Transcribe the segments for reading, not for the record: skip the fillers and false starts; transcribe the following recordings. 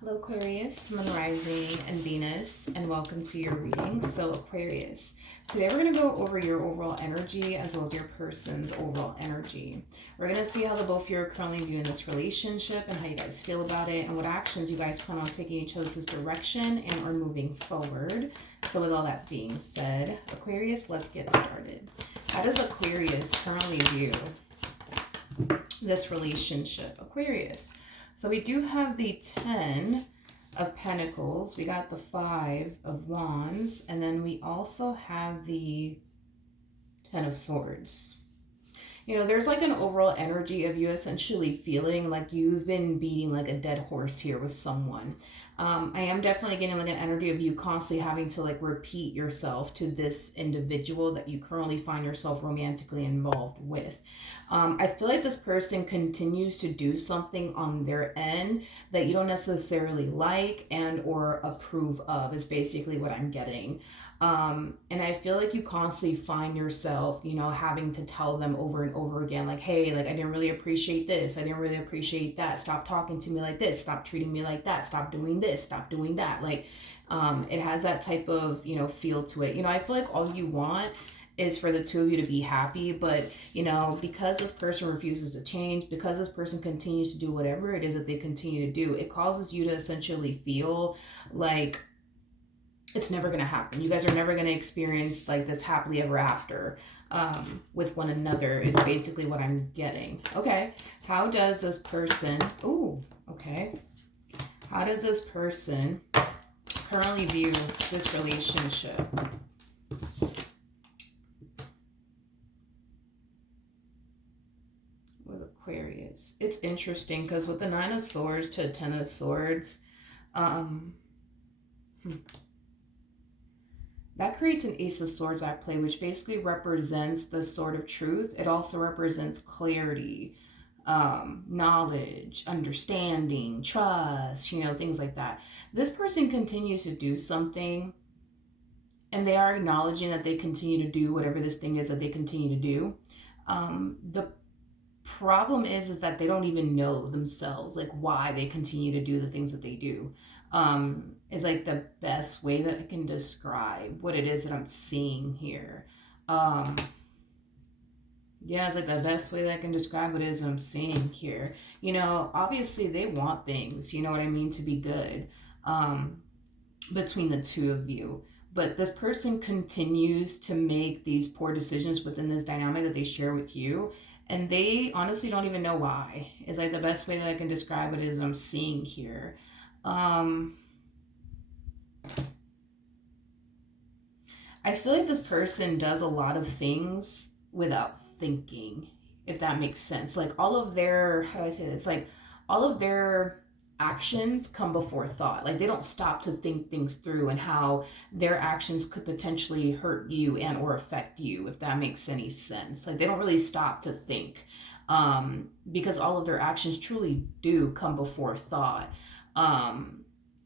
Hello, Aquarius, Moon Rising, and Venus, and welcome to your reading. So, Aquarius, today we're going to go over your overall energy as well as your person's overall energy. We're going to see how the both of you are currently viewing this relationship and how you guys feel about it and what actions you guys plan on taking in each other's direction and are moving forward. So, with all that being said, Aquarius, let's get started. How does Aquarius currently view this relationship? Aquarius. So we do have the 10 of Pentacles. We got the 5 of Wands. And then we also have the 10 of Swords. You know, there's like an overall energy of you essentially feeling like you've been beating like a dead horse here with someone. I am definitely getting like an energy of you constantly having to like repeat yourself to this individual that you currently find yourself romantically involved with. I feel like this person continues to do something on their end that you don't necessarily like and or approve of is basically what I'm getting. And I feel like you constantly find yourself, you know, having to tell them over and over again, like, hey, like, I didn't really appreciate this. I didn't really appreciate that. Stop talking to me like this. Stop treating me like that. Stop doing this. Stop doing that. Like, it has that type of, you know, feel to it. You know, I feel like all you want is for the two of you to be happy, but you know, because this person refuses to change, because this person continues to do whatever it is that they continue to do, it causes you to essentially feel like it's never going to happen. You guys are never going to experience like this happily ever after with one another is basically what I'm getting. Okay, how does this person, how does this person currently view this relationship? With Aquarius. It's interesting because with the 9 of Swords to 10 of Swords, that creates an Ace of Swords at play, which basically represents the Sword of Truth. It also represents clarity, knowledge, understanding, trust, you know, things like that. This person continues to do something and they are acknowledging that they continue to do whatever this thing is that they continue to do. The problem is that they don't even know themselves like why they continue to do the things that they do. Is like the best way that I can describe what it is that I'm seeing here. Yeah, it's like the best way that I can describe what it is I'm seeing here. You know, obviously they want things, you know what I mean, to be good between the two of you. But this person continues to make these poor decisions within this dynamic that they share with you. And they honestly don't even know why. It's like the best way that I can describe it is I'm seeing here. I feel like this person does a lot of things without thinking, if that makes sense. Like all of their, how do I say this? Like all of their actions come before thought. Like they don't stop to think things through and how their actions could potentially hurt you and or affect you, if that makes any sense. Like they don't really stop to think because all of their actions truly do come before thought.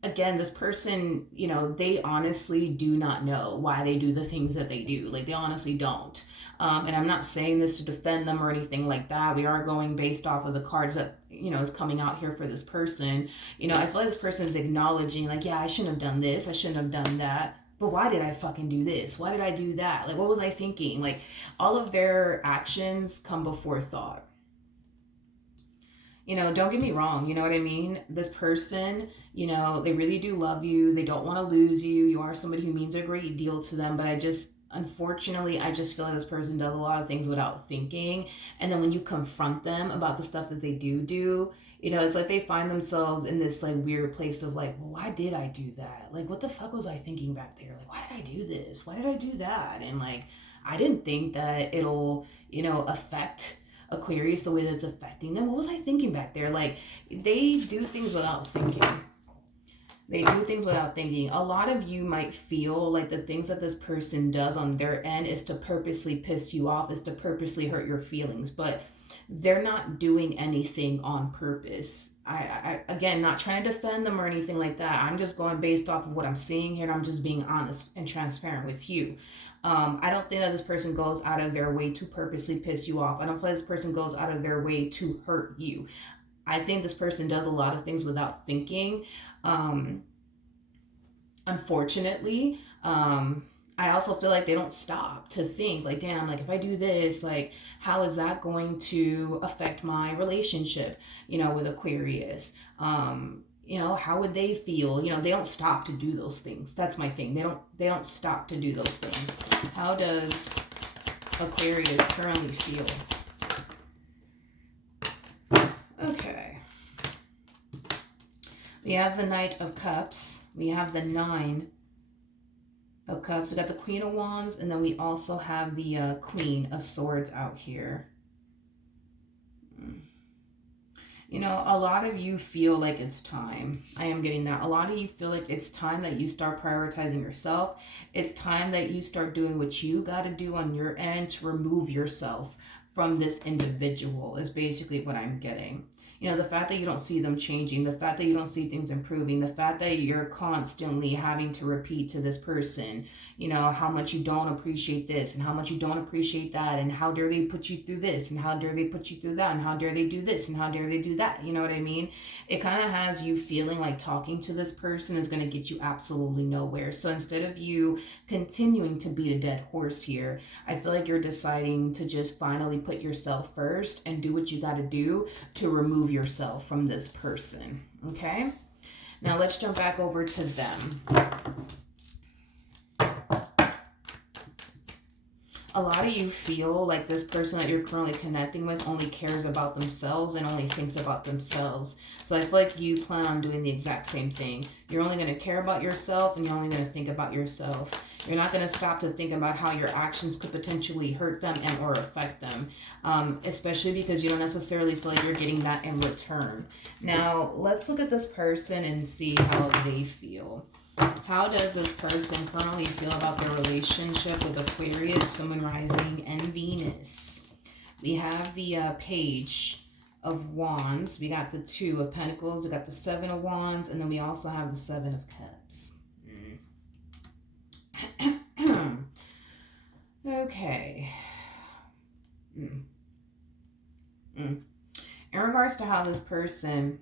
Again, this person, you know, they honestly do not know why they do the things that they do. Like they honestly don't. And I'm not saying this to defend them or anything like that. We are going based off of the cards that, you know, is coming out here for this person. You know, I feel like this person is acknowledging like, yeah, I shouldn't have done this. I shouldn't have done that. But why did I fucking do this? Why did I do that? Like, what was I thinking? Like, all of their actions come before thought. You know, don't get me wrong, you know what I mean? This person, you know, they really do love you. They don't want to lose you. You are somebody who means a great deal to them, but unfortunately, I just feel like this person does a lot of things without thinking. And then when you confront them about the stuff that they do, you know, it's like they find themselves in this like weird place of like, well, why did I do that? Like, what the fuck was I thinking back there? Like, why did I do this? Why did I do that? And like, I didn't think that it'll, you know, affect Aquarius the way that's affecting them. What was I thinking back there? Like, they do things without thinking. They do things without thinking. A lot of you might feel like the things that this person does on their end is to purposely piss you off, is to purposely hurt your feelings, but they're not doing anything on purpose. I again, not trying to defend them or anything like that. I'm just going based off of what I'm seeing here, and I'm just being honest and transparent with you. I don't think that this person goes out of their way to purposely piss you off. I don't feel like this person goes out of their way to hurt you. I think this person does a lot of things without thinking. Unfortunately, I also feel like they don't stop to think like, damn, like if I do this, like how is that going to affect my relationship, with Aquarius? How would they feel? They don't stop to do those things. That's my thing. They don't stop to do those things. How does Aquarius currently feel? Okay. We have the Knight of Cups. We have the 9 of Cups. We got the Queen of Wands, and then we also have the Queen of Swords out here. A lot of you feel like it's time. I am getting that. A lot of you feel like it's time that you start prioritizing yourself. It's time that you start doing what you got to do on your end to remove yourself from this individual is basically what I'm getting. The fact that you don't see them changing, the fact that you don't see things improving, the fact that you're constantly having to repeat to this person, how much you don't appreciate this and how much you don't appreciate that, and how dare they put you through this and how dare they put you through that and how dare they do this and how dare they do that. You know what I mean? It kind of has you feeling like talking to this person is going to get you absolutely nowhere. So instead of you continuing to beat a dead horse here, I feel like you're deciding to just finally put yourself first and do what you got to do to remove yourself from this person. Okay, now let's jump back over to them. A lot of you feel like this person that you're currently connecting with only cares about themselves and only thinks about themselves. So I feel like you plan on doing the exact same thing. You're only going to care about yourself and you're only going to think about yourself. You're not going to stop to think about how your actions could potentially hurt them and or affect them, especially because you don't necessarily feel like you're getting that in return. Now, let's look at this person and see how they feel. How does this person currently feel about their relationship with Aquarius, Sun, Moon, Rising, and Venus? We have the Page of Wands. We got the 2 of Pentacles. We got the 7 of Wands. And then we also have the 7 of Cups. Okay. In regards to how this person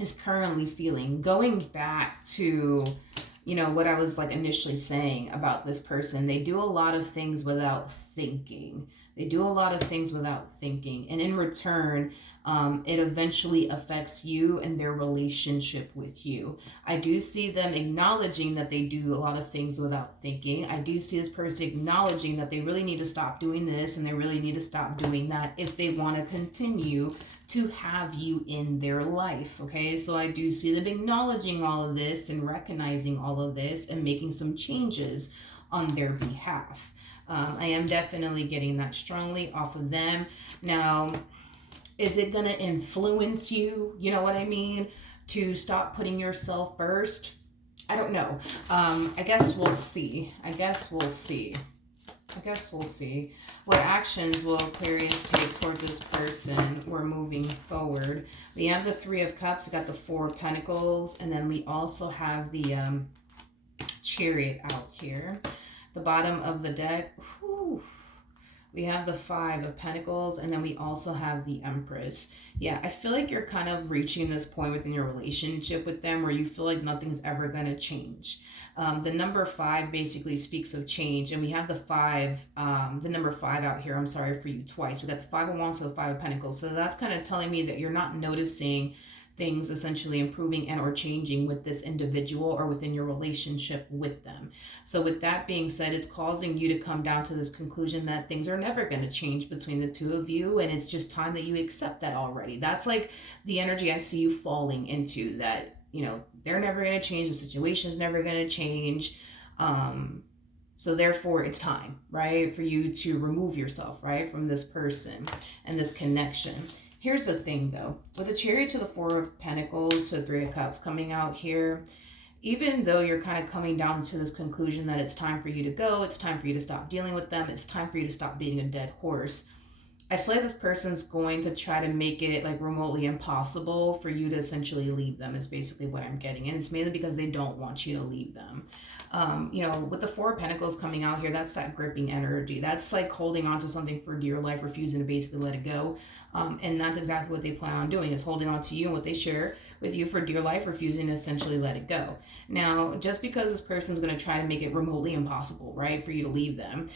is currently feeling, going back to what I was like initially saying about this person, they do a lot of things without thinking. And in return, it eventually affects you and their relationship with you. I do see them acknowledging that they do a lot of things without thinking. I do see this person acknowledging that they really need to stop doing this and they really need to stop doing that if they want to continue to have you in their life. Okay, so I do see them acknowledging all of this and recognizing all of this and making some changes on their behalf. I am definitely getting that strongly off of them. Now, is it going to influence you, you know what I mean, to stop putting yourself first? I don't know. I guess we'll see. What actions will Aquarius take towards this person? We're moving forward. We have the 3 of Cups. We got the 4 of Pentacles. And then we also have the Chariot out here. The bottom of the deck. Whew, we have the 5 of Pentacles. And then we also have the Empress. Yeah, I feel like you're kind of reaching this point within your relationship with them where you feel like nothing's ever going to change. The number 5 basically speaks of change, and we have the number 5 out here. I'm sorry for you twice. We got the 5 of Wands, so the 5 of Pentacles. So that's kind of telling me that you're not noticing things essentially improving and or changing with this individual or within your relationship with them. So with that being said, it's causing you to come down to this conclusion that things are never going to change between the two of you, and it's just time that you accept that already. That's like the energy I see you falling into, that they're never going to change, the situation's never going to change, so therefore it's time, right, for you to remove yourself, right, from this person and this connection. Here's the thing though, with the Chariot to the 4 of Pentacles to the 3 of Cups coming out here, even though you're kind of coming down to this conclusion that it's time for you to go, it's time for you to stop dealing with them, it's time for you to stop beating a dead horse, I feel like this person's going to try to make it like remotely impossible for you to essentially leave them, is basically what I'm getting. And it's mainly because they don't want you to leave them. With the Four of Pentacles coming out here, that's that gripping energy. That's like holding on to something for dear life, refusing to basically let it go. And that's exactly what they plan on doing, is holding on to you and what they share with you for dear life, refusing to essentially let it go. Now, just because this person's going to try to make it remotely impossible, right, for you to leave them,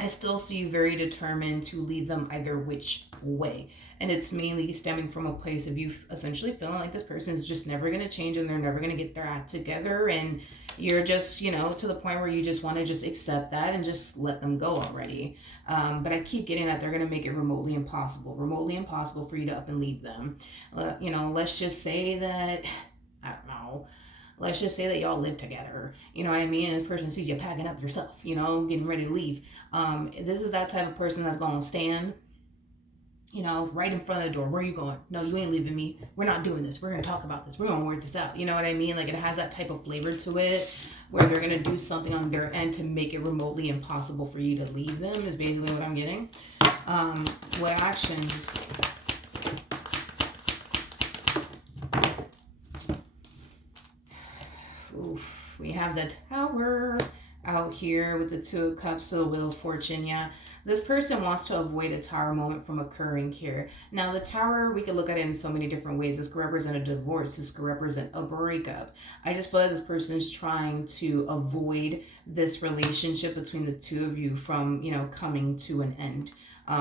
I still see you very determined to leave them either which way. And it's mainly stemming from a place of you essentially feeling like this person is just never going to change and they're never going to get their act together. And you're just, to the point where you just want to just accept that and just let them go already. But I keep getting that they're going to make it remotely impossible for you to up and leave them. Let's just say that, I don't know, let's just say that y'all live together, you know what I mean? And this person sees you packing up your stuff, getting ready to leave. This is that type of person that's going to stand, right in front of the door. Where are you going? No, you ain't leaving me. We're not doing this. We're going to talk about this. We're going to work this out. You know what I mean? Like, it has that type of flavor to it where they're going to do something on their end to make it remotely impossible for you to leave them, is basically what I'm getting. What actions? Oof, we have the Tower out here with the Two of Cups, so the Wheel of Fortune. Yeah, this person wants to avoid a Tower moment from occurring here. Now, the Tower, we could look at it in so many different ways. This could represent a divorce. This could represent a breakup. I just feel like this person is trying to avoid this relationship between the two of you from, coming to an end.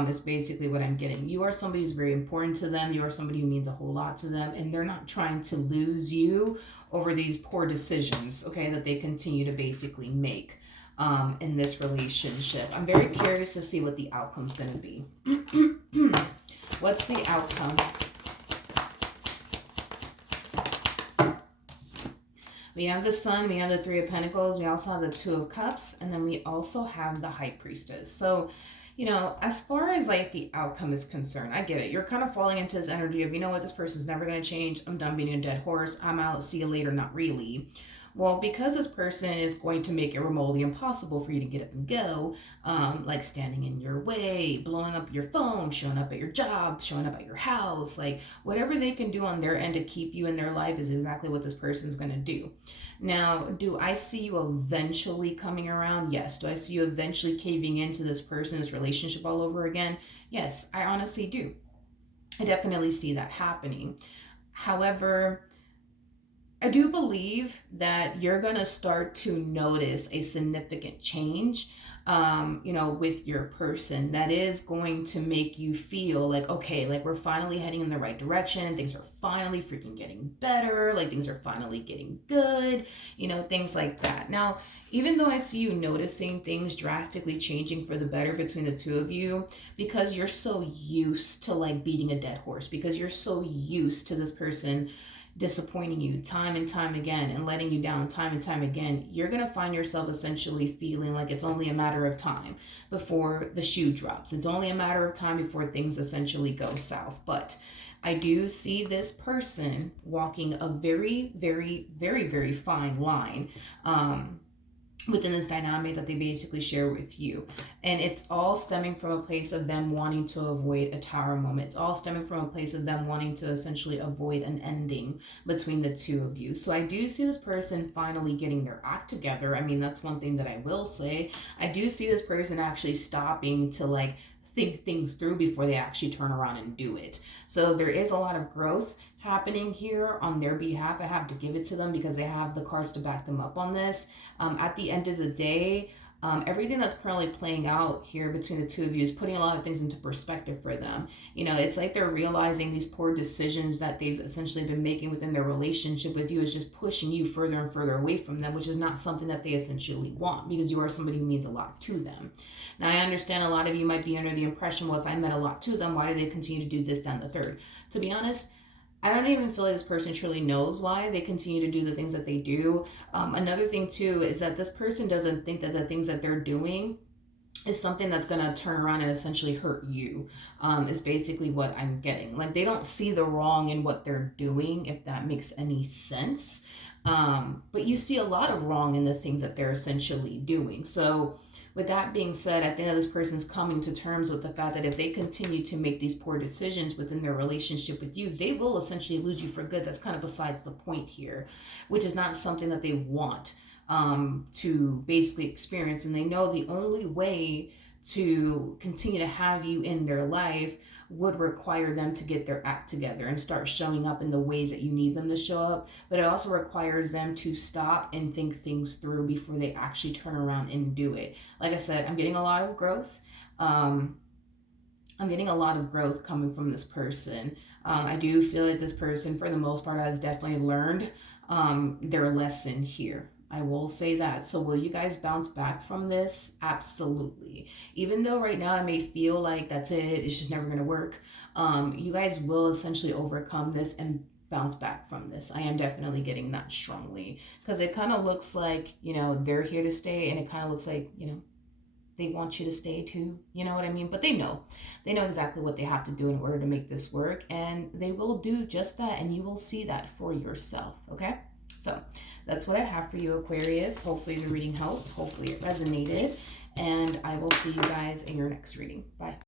Is basically what I'm getting. You are somebody who's very important to them. You are somebody who means a whole lot to them, and they're not trying to lose you over these poor decisions, okay, that they continue to basically make in this relationship. I'm very curious to see what the outcome's going to be. What's the outcome? We have the Sun, we have the Three of Pentacles, we also have the Two of Cups, and then we also have the High Priestess. So, as far as like the outcome is concerned, I get it. You're kind of falling into this energy of, this person's never going to change. I'm done being a dead horse. I'm out. See you later. Not really. Well, because this person is going to make it remotely impossible for you to get up and go, like standing in your way, blowing up your phone, showing up at your job, showing up at your house, like whatever they can do on their end to keep you in their life is exactly what this person's going to do. Now, do I see you eventually coming around? Yes. Do I see you eventually caving into this person, this relationship all over again? Yes, I honestly do. I definitely see that happening. However, I do believe that you're going to start to notice a significant change, with your person that is going to make you feel like, okay, like we're finally heading in the right direction. Things are finally freaking getting better. Like things are finally getting good, things like that. Now, even though I see you noticing things drastically changing for the better between the two of you, because you're so used to like beating a dead horse, because you're so used to this person disappointing you time and time again and letting you down time and time again, you're going to find yourself essentially feeling like it's only a matter of time before the shoe drops. It's only a matter of time before things essentially go south. But I do see this person walking a very, very, very, very fine line within this dynamic that they basically share with you. And it's all stemming from a place of them wanting to avoid a Tower moment. It's all stemming from a place of them wanting to essentially avoid an ending between the two of you. So I do see this person finally getting their act together. I mean, that's one thing that I will say. I do see this person actually stopping to like think things through before they actually turn around and do it. So there is a lot of growth happening here on their behalf. I have to give it to them because they have the cards to back them up on this. At the end of the day, everything that's currently playing out here between the two of you is putting a lot of things into perspective for them. It's like they're realizing these poor decisions that they've essentially been making within their relationship with you is just pushing you further and further away from them, which is not something that they essentially want, because you are somebody who means a lot to them. Now, I understand a lot of you might be under the impression, well, if I meant a lot to them, why do they continue to do this, that, and the third? To be honest, I don't even feel like this person truly knows why they continue to do the things that they do. Another thing, too, is that this person doesn't think that the things that they're doing is something that's going to turn around and essentially hurt you, is basically what I'm getting. Like, they don't see the wrong in what they're doing, if that makes any sense. But you see a lot of wrong in the things that they're essentially doing. So With that being said, I think that this person's coming to terms with the fact that if they continue to make these poor decisions within their relationship with you, they will essentially lose you for good. That's kind of besides the point here, which is not something that they want to basically experience. And they know the only way to continue to have you in their life would require them to get their act together and start showing up in the ways that you need them to show up. But it also requires them to stop and think things through before they actually turn around and do it. Like I said, I'm getting a lot of growth. I'm getting a lot of growth coming from this person. I do feel like this person, for the most part, has definitely learned their lesson here. I will say that. So, will you guys bounce back from this? Absolutely. Even though right now I may feel like that's it, it's just never going to work, you guys will essentially overcome this and bounce back from this. I am definitely getting that strongly because it kind of looks like, they're here to stay, and it kind of looks like, they want you to stay too. You know what I mean? But they know exactly what they have to do in order to make this work, and they will do just that, and you will see that for yourself. Okay? So that's what I have for you, Aquarius. Hopefully the reading helped. Hopefully it resonated, and I will see you guys in your next reading. Bye.